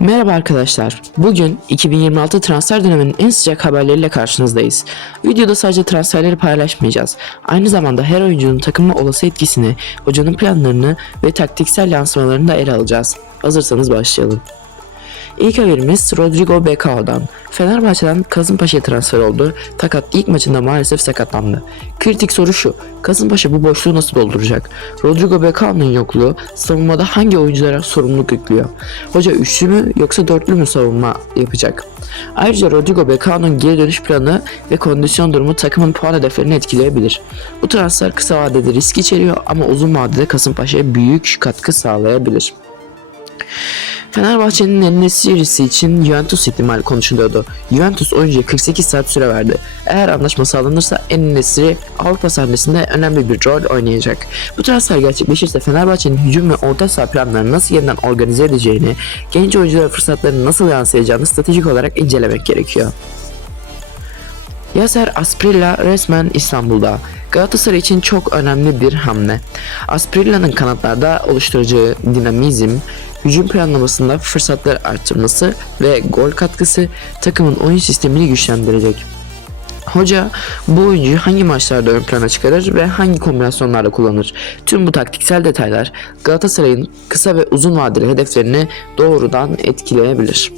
Merhaba arkadaşlar. Bugün 2026 transfer döneminin en sıcak haberleriyle karşınızdayız. Videoda sadece transferleri paylaşmayacağız. Aynı zamanda her oyuncunun takımla olası etkisini, hocanın planlarını ve taktiksel yansımalarını da ele alacağız. Hazırsanız başlayalım. İlk haberimiz Rodrigo Becao'dan. Fenerbahçe'den Kasımpaşa'ya transfer oldu. Fakat ilk maçında maalesef sakatlandı. Kritik soru şu. Kasımpaşa bu boşluğu nasıl dolduracak? Rodrigo Becao'nun yokluğu savunmada hangi oyunculara sorumluluk yüklüyor? Hoca üçlü mü yoksa dörtlü mü savunma yapacak? Ayrıca Rodrigo Becao'nun geri dönüş planı ve kondisyon durumu takımın puan hedeflerini etkileyebilir. Bu transfer kısa vadede risk içeriyor ama uzun vadede Kasımpaşa'ya büyük katkı sağlayabilir. Fenerbahçe'nin Enesirisi için Juventus ihtimali konuşuluyordu. Juventus oyuncuya 48 saat süre verdi. Eğer anlaşma sağlanırsa Enesiri Avrupa sahnesinde önemli bir rol oynayacak. Bu transfer gerçekleşirse Fenerbahçe'nin hücum ve orta saha planlarını nasıl yeniden organize edeceğini, genç oyunculara fırsatlarını nasıl yansıyacağını stratejik olarak incelemek gerekiyor. Yaser Asprilla resmen İstanbul'da. Galatasaray için çok önemli bir hamle. Asprilla'nın kanatlarda oluşturacağı dinamizm, hücum planlamasında fırsatları arttırması ve gol katkısı takımın oyun sistemini güçlendirecek. Hoca bu oyuncuyu hangi maçlarda ön plana çıkarır ve hangi kombinasyonlarda kullanır? Tüm bu taktiksel detaylar Galatasaray'ın kısa ve uzun vadeli hedeflerini doğrudan etkileyebilir.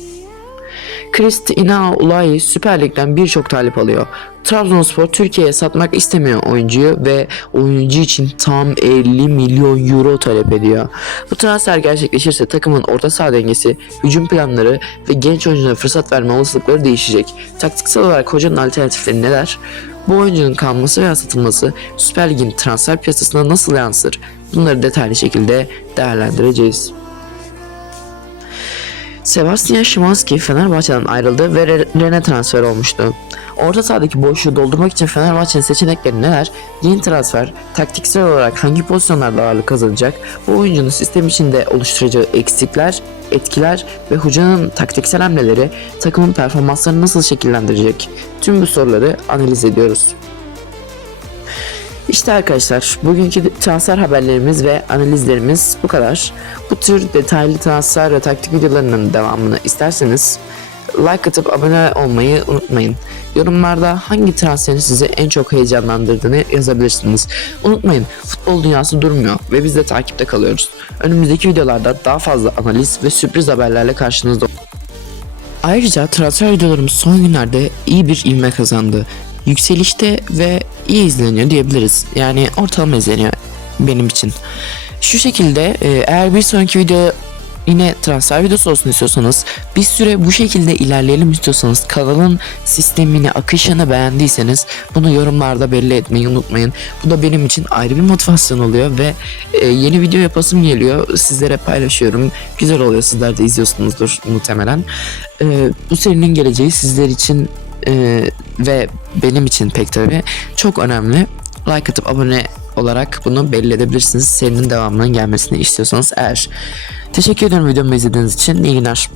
Krist Inaulay Süper Lig'den birçok talip alıyor. Trabzonspor Türkiye'ye satmak istemiyor oyuncuyu ve oyuncu için tam 50 milyon euro talep ediyor. Bu transfer gerçekleşirse takımın orta saha dengesi, hücum planları ve genç oyunculara fırsat verme olasılıkları değişecek. Taktiksel olarak hocanın alternatifleri neler? Bu oyuncunun kalması veya satılması Süper Lig'in transfer piyasasına nasıl yansır? Bunları detaylı şekilde değerlendireceğiz. Sebastian Szymanski Fenerbahçe'den ayrıldı ve Re- Rennes'e transfer olmuştu. Orta sahadaki boşluğu doldurmak için Fenerbahçe'nin seçenekleri neler? Yeni transfer, taktiksel olarak hangi pozisyonlarda ağırlık kazanacak? Bu oyuncunun sistem içinde oluşturacağı eksikler, etkiler ve hocanın taktiksel hamleleri takımın performanslarını nasıl şekillendirecek? Tüm bu soruları analiz ediyoruz. İşte arkadaşlar bugünkü transfer haberlerimiz ve analizlerimiz bu kadar. Bu tür detaylı transfer ve taktik videolarının devamını isterseniz like atıp abone olmayı unutmayın. Yorumlarda hangi transferin sizi en çok heyecanlandırdığını yazabilirsiniz. Unutmayın futbol dünyası durmuyor ve biz de takipte kalıyoruz. Önümüzdeki videolarda daha fazla analiz ve sürpriz haberlerle karşınızda Ayrıca transfer videolarımız son günlerde iyi bir ilme kazandı. Yükselişte ve iyi izleniyor diyebiliriz. Yani ortalama izleniyor benim için. Şu şekilde e, eğer bir sonraki video yine transfer videosu olsun istiyorsanız bir süre bu şekilde ilerleyelim istiyorsanız kanalın sistemini akışını beğendiyseniz bunu yorumlarda belli etmeyi unutmayın. Bu da benim için ayrı bir motivasyon oluyor ve e, yeni video yapasım geliyor sizlere paylaşıyorum güzel oluyor sizler de izliyorsunuzdur muhtemelen. E, bu serinin geleceği sizler için e, ve benim için pek tabii çok önemli. Like atıp abone olarak bunu belli edebilirsiniz. Serinin devamının gelmesini istiyorsanız eğer. Teşekkür ederim videomu izlediğiniz için. İyi günler.